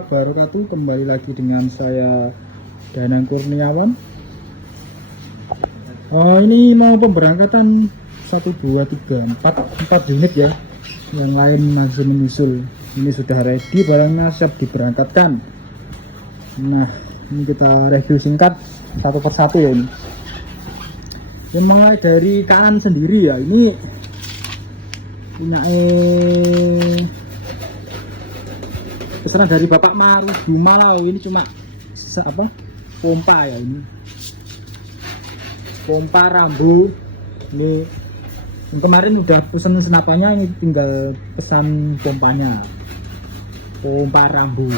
wabarakatuh. Kembali lagi dengan saya Danang Kurniawan. Ini mau pemberangkatan 1, 2, 3, 4 unit ya. Yang lain masih menyusul. Ini sudah ready, barangnya siap diberangkatkan. Nah, ini kita review singkat satu persatu ya ini. Yang mulai dari kanan sendiri ya, ini punya pesanan dari Bapak Marudu Malau. Ini cuma pompa ya, ini pompa rambu. Ini yang kemarin udah pesan senapannya, ini tinggal pesan pompanya, pompa rambu.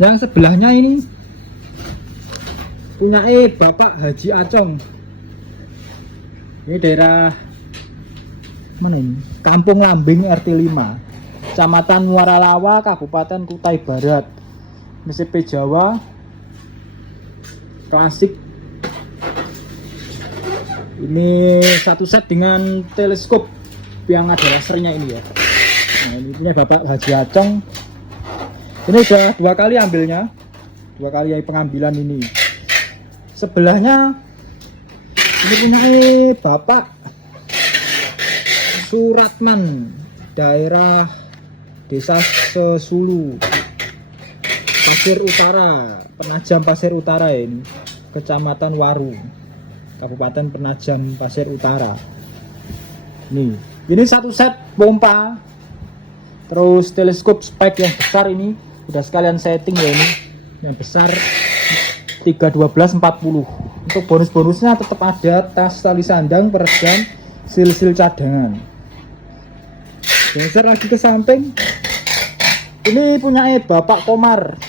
Yang sebelahnya ini punya Bapak Haji Acong. Ini daerah mana ini? Kampung Lambing RT 5, Kecamatan Muara Lawa, Kabupaten Kutai Barat. MCP Jawa klasik. Ini satu set dengan teleskop yang ada lasernya ini ya. Nah, ini punya Bapak Haji Acong. Ini sudah 2 kali ambilnya, 2 kali pengambilan ini. Sebelahnya ini punya Bapak Suratman, daerah Desa Sesulu, Pasir Utara, Penajam Pasir Utara ini, Kecamatan Waru, Kabupaten Penajam Pasir Utara. Ini satu set pompa, terus teleskop spek yang besar ini udah sekalian setting ya ini, yang besar 312/40. Untuk bonus-bonusnya tetap ada tas tali sandang, peredam, sil-sil cadangan. Geser lagi ke samping. Ini punya Bapak Komar,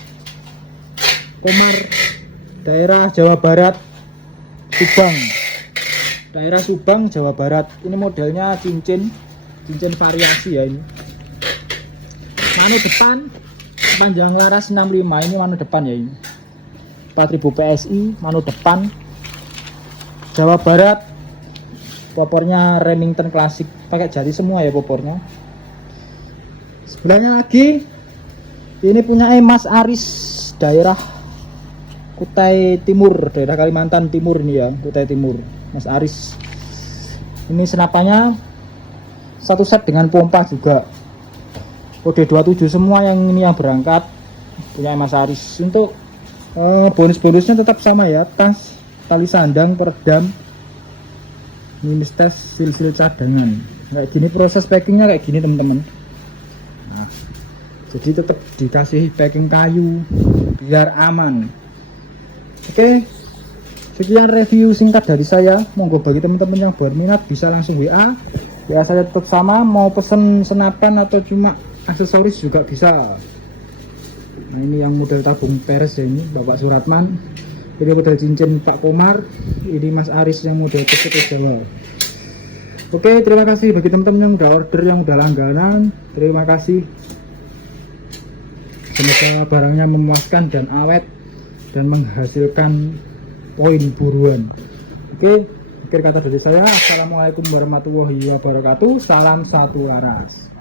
daerah Jawa Barat, Subang, daerah Subang, Jawa Barat. Ini modelnya cincin variasi ya ini. Manu depan, panjang laras 65. Ini manu depan ya ini, 4000 PSI, manu depan, Jawa Barat. Popornya Remington klasik, pakai jari semua ya popornya. Sebelahnya lagi ini punya Mas Aris, daerah Kutai Timur, daerah Kalimantan Timur ini ya, Kutai Timur, Mas Aris. Ini senapannya satu set dengan pompa juga. Kode 27 semua yang ini yang berangkat punya Mas Aris. Untuk bonus-bonusnya tetap sama ya, tas, tali sandang, peredam, minus tes, sil-sil cadangan. Kayak gini proses packingnya kayak gini teman-teman. Nah, jadi tetap dikasih packing kayu biar aman. Oke, sekian review singkat dari saya. Monggo bagi teman-teman yang berminat bisa langsung WA. Ya saya tetap sama, mau pesen senapan atau cuma aksesoris juga bisa. Nah, ini yang model tabung peres ya, ini Bapak Suratman. Ini model cincin Pak Komar. Ini Mas Aris yang model pesut Jawa. Oke, terima kasih bagi teman-teman yang udah order, yang udah langganan. Terima kasih. Semoga barangnya memuaskan dan awet dan menghasilkan poin buruan. Oke, akhir kata dari saya, assalamualaikum warahmatullahi wabarakatuh. Salam satu laras.